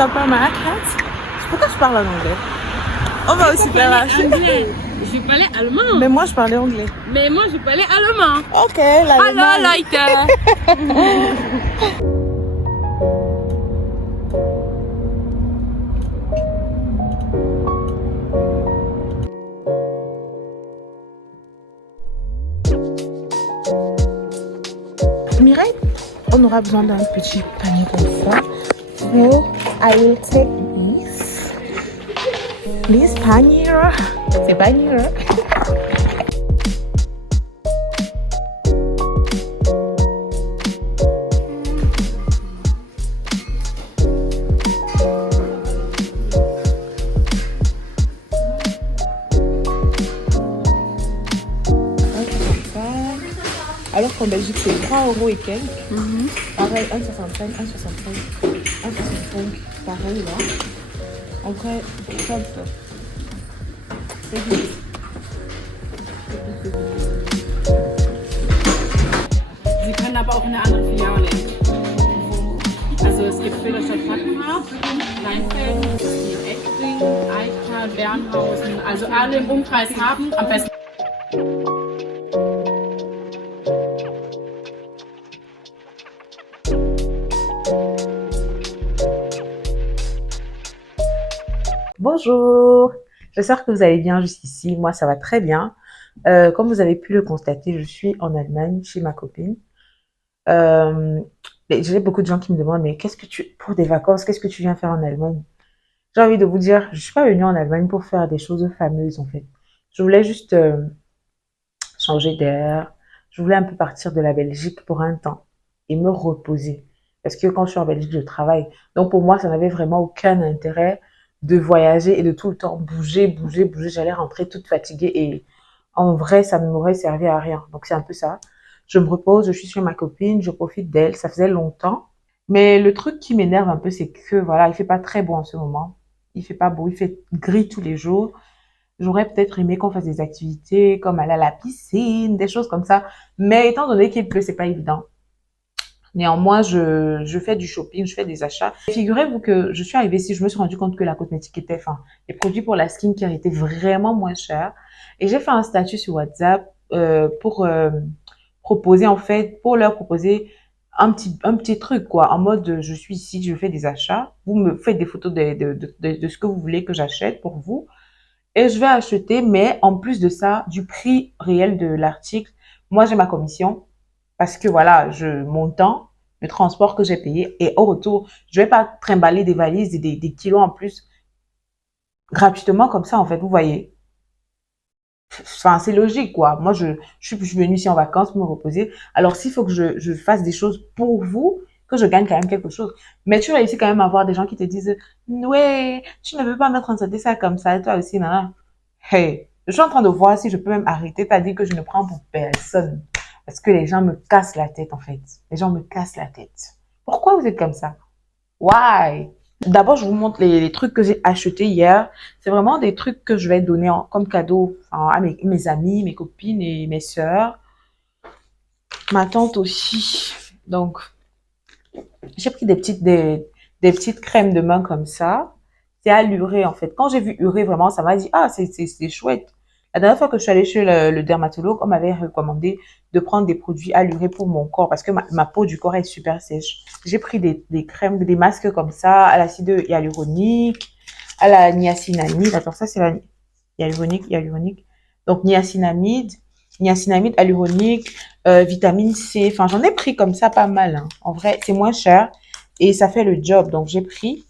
supermarket. Pourquoi je parle en anglais? On va au supermarché. Je parlais allemand. Mais moi, je parlais anglais. Mais moi, je parlais allemand. Ok, l'allemand. Hallo Leute. Mireille, on aura besoin d'un petit panier comme ça. So, I will take this panier. C'est panier. Alors qu'en Belgique, c'est 3 € et quelques. Pareil, 1,65, 1,65, 1,65. Pareil, là. En vrai, top. C'est good. Sie können aber auch in eine andere Filiale. Also es gibt Filderstadt Packenhaus, Leinfelden, Echtring, Eichtal, Bernhausen. Also alle im Umkreis haben. Am besten. Bonjour, j'espère que vous allez bien jusqu'ici. Moi, ça va très bien. Comme vous avez pu le constater, je suis en Allemagne chez ma copine. J'ai beaucoup de gens qui me demandent, mais pour des vacances, qu'est-ce que tu viens faire en Allemagne? J'ai envie de vous dire, je suis pas venue en Allemagne pour faire des choses fameuses en fait. Je voulais juste changer d'air. Je voulais un peu partir de la Belgique pour un temps et me reposer. Parce que quand je suis en Belgique, je travaille. Donc pour moi, ça n'avait vraiment aucun intérêt de voyager et de tout le temps bouger. J'allais rentrer toute fatiguée et en vrai, ça ne m'aurait servi à rien. Donc c'est un peu ça. Je me repose, je suis chez ma copine, je profite d'elle. Ça faisait longtemps. Mais le truc qui m'énerve un peu, c'est que voilà, il fait pas très beau en ce moment. Il fait pas beau, il fait gris tous les jours. J'aurais peut-être aimé qu'on fasse des activités comme aller à la piscine, des choses comme ça. Mais étant donné qu'il pleut, c'est pas évident. Néanmoins, je fais du shopping, je fais des achats. Figurez-vous que je suis arrivée ici, je me suis rendu compte que la cosmétique les produits pour la skincare étaient vraiment moins chers. Et j'ai fait un statut sur WhatsApp pour proposer, en fait, pour leur proposer un petit truc, quoi. En mode, je suis ici, je fais des achats. Vous me faites des photos de ce que vous voulez que j'achète pour vous. Et je vais acheter, mais en plus de ça, du prix réel de l'article, moi, j'ai ma commission. Parce que voilà, mon temps, le transport que j'ai payé, et au retour, je vais pas trimballer des valises et des kilos en plus gratuitement comme ça, en fait, vous voyez. Enfin, c'est logique, quoi. Moi, je suis venue ici en vacances pour me reposer. Alors, s'il faut que je fasse des choses pour vous, que je gagne quand même quelque chose. Mais tu réussis quand même à avoir des gens qui te disent, ouais, tu ne veux pas me transiter ça comme ça, toi aussi, nana. Hey, je suis en train de voir si je peux même arrêter. T'as dit que je ne prends pour personne. Parce que les gens me cassent la tête, en fait. Les gens me cassent la tête. Pourquoi vous êtes comme ça? Why? D'abord, je vous montre les trucs que j'ai achetés hier. C'est vraiment des trucs que je vais donner comme cadeau à mes amis, mes copines et mes sœurs. Ma tante aussi. Donc, j'ai pris des petites crèmes de main comme ça. C'est alluré, en fait. Quand j'ai vu Urée, vraiment, ça m'a dit, ah, c'est chouette. La dernière fois que je suis allée chez le dermatologue, on m'avait recommandé de prendre des produits allurés pour mon corps parce que ma peau du corps est super sèche. J'ai pris des crèmes, des masques comme ça, à l'acide hyaluronique, à la niacinamide. Attends, ça c'est la hyaluronique. Donc niacinamide, hyaluronique, vitamine C. Enfin, j'en ai pris comme ça pas mal. Hein. En vrai, c'est moins cher et ça fait le job. Donc j'ai pris.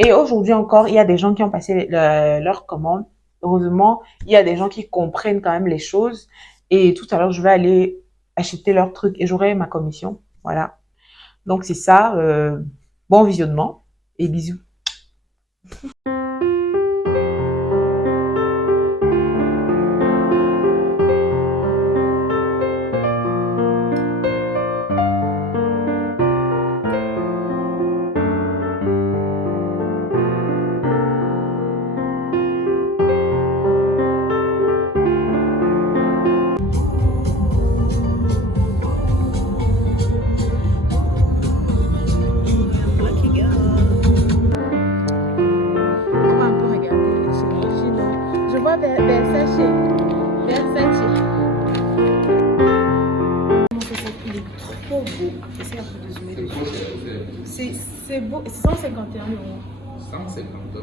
Et aujourd'hui encore, il y a des gens qui ont passé leur commande. Heureusement, il y a des gens qui comprennent quand même les choses. Et tout à l'heure, je vais aller acheter leurs trucs et j'aurai ma commission. Voilà. Donc, c'est ça. Bon visionnement et bisous. Lucky girl. vois Versace. Versace. Il est trop beau. Essaye un peu de zoomer dessus. C'est beau. C'est 151 €. 150 €.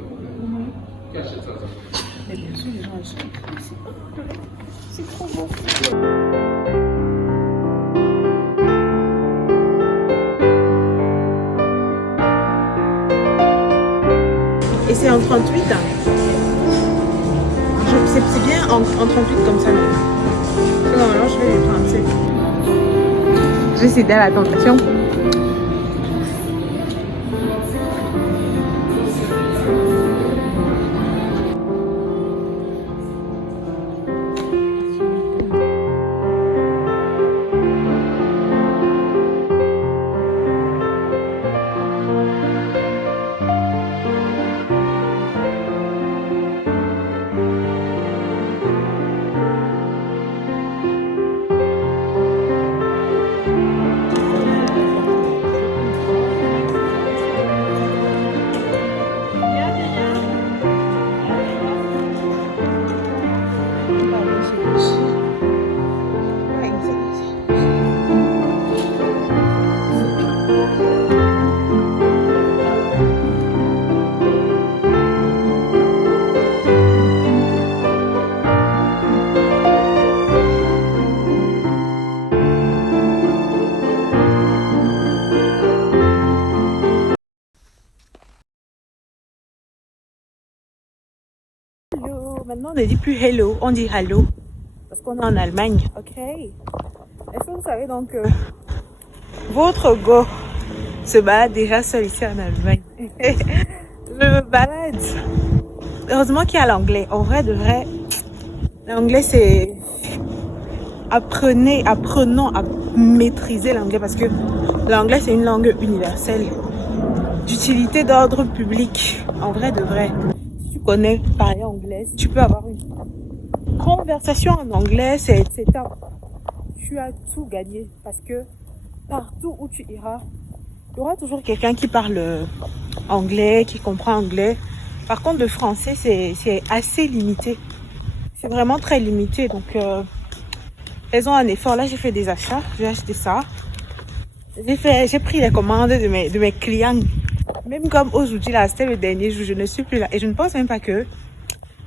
Qui achète ça? Mais bien sûr, les gens achètent. C'est trop beau. Et c'est en 38 ans. C'est bien en 38 comme ça. Non, alors je vais les 37. Je vais céder à la tentation. Maintenant, on ne dit plus hello, on dit hallo. Parce qu'on est en Allemagne, ok? Est-ce que vous savez donc que votre go se balade déjà seul ici en Allemagne? Je me balade. Heureusement qu'il y a l'anglais. En vrai, de vrai, l'anglais c'est... Apprenons à maîtriser l'anglais parce que l'anglais c'est une langue universelle d'utilité d'ordre public. En vrai, de vrai. Si tu connais parler anglais, si tu peux avoir une conversation en anglais, c'est top. Tu as tout gagné parce que partout où tu iras, il y aura toujours quelqu'un qui parle anglais, qui comprend anglais. Par contre, le français, c'est assez limité. C'est vraiment très limité. Donc, faisons un effort. Là, j'ai fait des achats. J'ai acheté ça. J'ai pris les commandes de mes clients. Même comme aujourd'hui, là, c'était le dernier jour, je ne suis plus là. Et je ne pense même pas que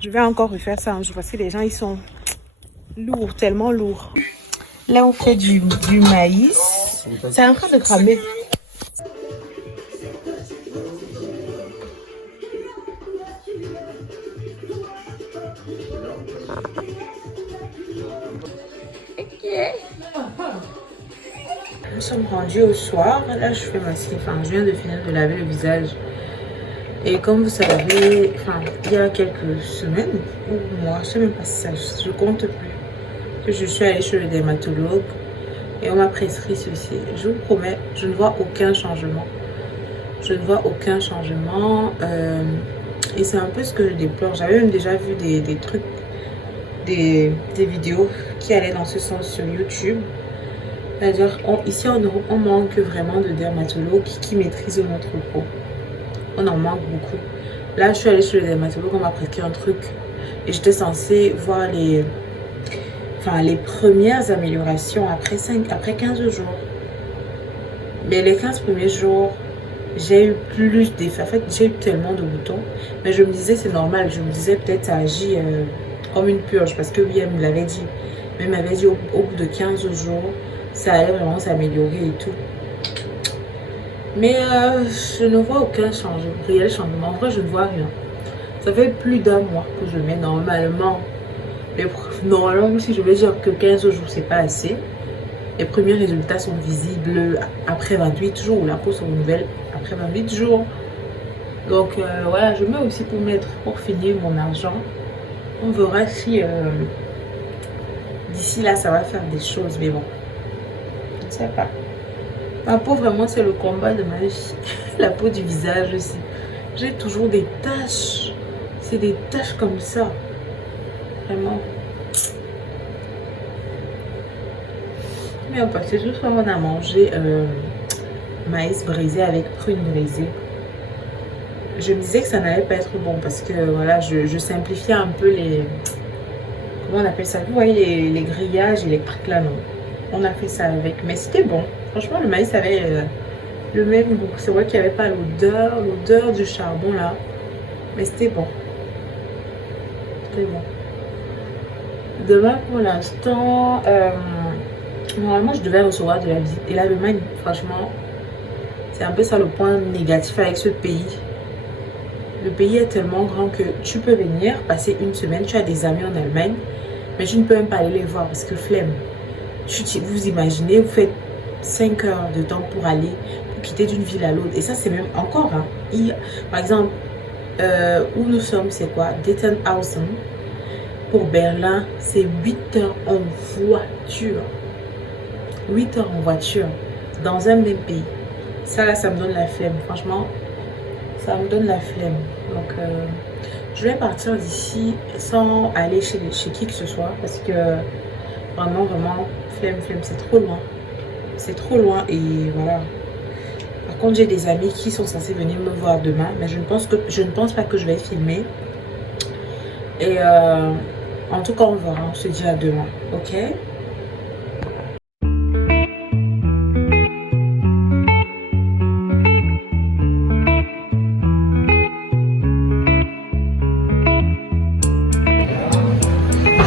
je vais encore refaire ça un jour parce que les gens, ils sont lourds, tellement lourds. Là, on fait du maïs. C'est en train de cramer. Nous sommes rendus au soir. Là, je fais ma skincare. Je viens de finir de laver le visage. Et comme vous savez, il y a quelques semaines ou mois, je ne sais même pas si ça, je compte plus, que je suis allée chez le dermatologue et on m'a prescrit ceci. Je vous promets, je ne vois aucun changement. Je ne vois aucun changement. Et c'est un peu ce que je déplore. J'avais même déjà vu des trucs, des vidéos qui allaient dans ce sens sur YouTube. C'est-à-dire, ici en Europe, on manque vraiment de dermatologues qui maîtrisent notre peau. On en manque beaucoup. Là, je suis allée chez le dermatologue, on m'a prescrit un truc. Et j'étais censée voir les premières améliorations après 15 jours. Mais les 15 premiers jours, j'ai eu plus d'effets. En fait, j'ai eu tellement de boutons. Mais je me disais, c'est normal. Je me disais, peut-être ça agit comme une purge. Parce que oui, elle me l'avait dit. Mais elle m'avait dit, au bout de 15 jours, ça allait vraiment s'améliorer et tout. Mais je ne vois aucun réel changement. En vrai, je ne vois rien. Ça fait plus d'un mois que je mets normalement. Normalement, si je vais dire que 15 jours, c'est pas assez. Les premiers résultats sont visibles après 28 jours. La peau se renouvelle après 28 jours. Donc voilà, je mets aussi pour finir mon argent. On verra si d'ici là, ça va faire des choses. Mais bon, je ne sais pas. Ma peau, vraiment, c'est le combat de ma vie. La peau du visage aussi. J'ai toujours des taches. C'est des taches comme ça. Vraiment. Mais on passe ce soir, on a mangé maïs brisé avec prunes brisées. Je me disais que ça n'allait pas être bon parce que voilà, je simplifiais un peu comment on appelle ça? Vous voyez les grillages électriques là, non? On a fait ça avec, mais c'était bon. Franchement, le maïs avait le même goût. C'est vrai qu'il n'y avait pas l'odeur du charbon là, mais c'était bon. C'était bon. Demain, pour l'instant, normalement, je devais recevoir de la visite. Et l'Allemagne, franchement, c'est un peu ça le point négatif avec ce pays. Le pays est tellement grand que tu peux venir passer une semaine, tu as des amis en Allemagne, mais tu ne peux même pas aller les voir parce que flemme. Vous imaginez, vous faites 5 heures de temps pour quitter d'une ville à l'autre. Et ça, c'est même encore. Hein. Par exemple, où nous sommes, c'est quoi? Dettenhausen. Pour Berlin, c'est 8 heures en voiture. 8 heures en voiture dans un même pays. Ça, là, ça me donne la flemme. Franchement, ça me donne la flemme. Donc, je vais partir d'ici sans aller chez qui que ce soit parce que vraiment, flemme, c'est trop loin. C'est trop loin et voilà. Par contre, j'ai des amis qui sont censés venir me voir demain, mais je ne pense pas que je vais filmer. Et en tout cas, on verra. On se dit à demain, ok?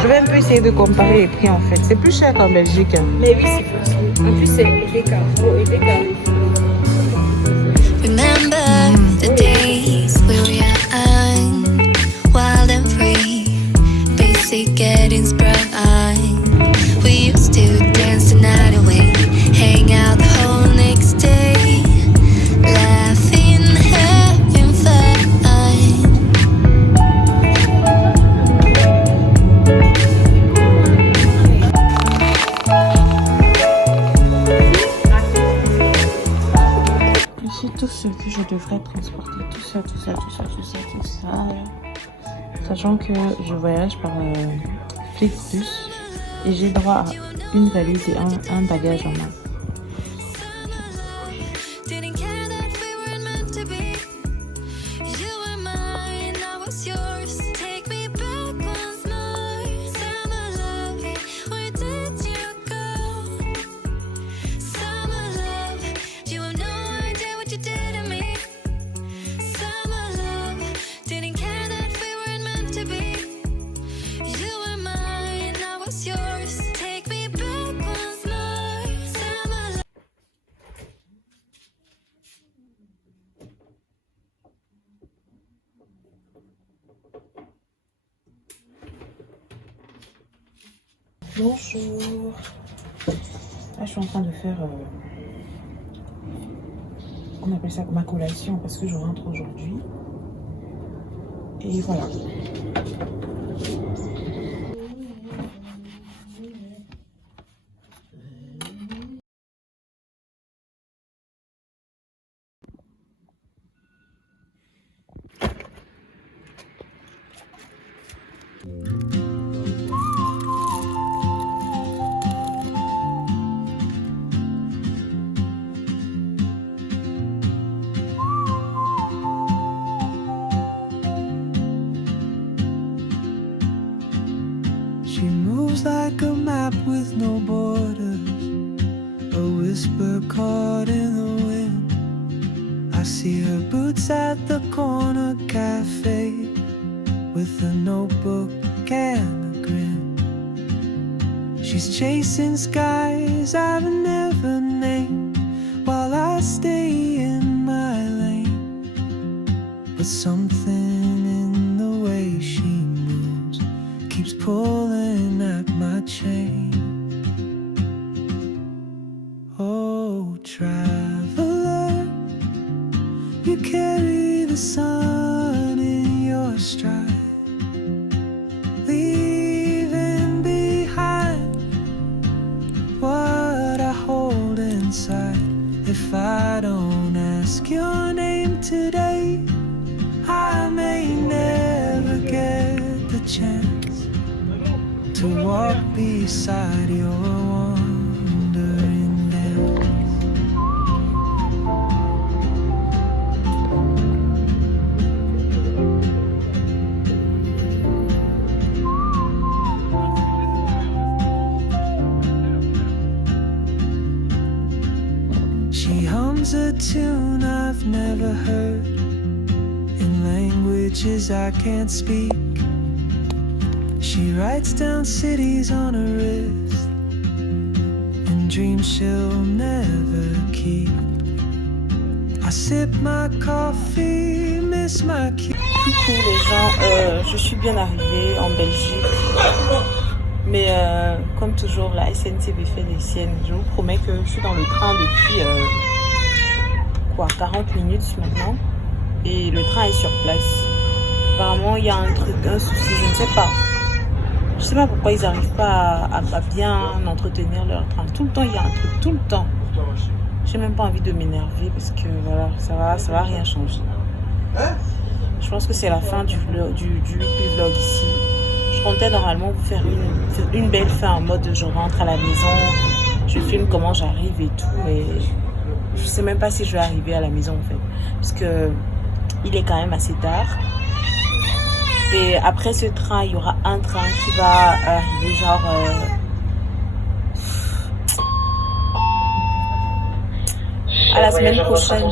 Je vais un peu essayer de comparer les prix en fait. C'est plus cher qu'en Belgique. Hein. Mais oui, c'est possible. En plus, c'est EDK. Oh, EDK. Remember the days we were young, wild and free, basic getting sprung. We used to dance the night away, hang out the whole next day, laughing, having fun. Ici, tout ce que je devrais transporter, tout ça. Sachant que je voyage par Flixbus et j'ai droit à une valise et un bagage en main. Didn't care that we weren't meant to be. You were mine, I was yours. Take me back once more. Summer love, where did you go? Summer love, you have no idea what you did to me. Summer love, didn't care that we weren't meant to be. You were mine, I was yours. Take me back once more. Summer love. Bonjour. Là, je suis en train de faire, on appelle ça ma collation parce que je rentre aujourd'hui. Et voilà. She moves like a map with no borders, a whisper caught in the wind. I see her boots at the corner cafe with a notebook and a grin. She's chasing skies I've never named while I stay in my lane. But something in the way she moves keeps pulling at my chain. Oh, traveler, you carry the sun in your stride, leaving behind what I hold inside. If I don't ask your name today, I may never get the chance to walk beside your wandering dance. tune I've never heard in languages I can't speak. She writes down cities on her wrist and dreams she'll never keep. I sip my coffee, miss my key. Coucou les gens, je suis bien arrivée en Belgique. Mais comme toujours, la SNCF fait des siennes. Je vous promets que je suis dans le train depuis 40 minutes maintenant. Et le train est sur place. Apparemment, il y a un souci, je ne sais pas. Je sais pas pourquoi ils n'arrivent pas à bien entretenir leur train. Tout le temps, il y a un truc, tout le temps. J'ai même pas envie de m'énerver parce que voilà, ça va rien changer. Je pense que c'est la fin du vlog ici. Je comptais normalement vous faire une belle fin en mode je rentre à la maison, je filme comment j'arrive et tout, mais je sais même pas si je vais arriver à la maison en fait, parce que il est quand même assez tard. Et après ce train, il y aura un train qui va arriver genre à la semaine prochaine.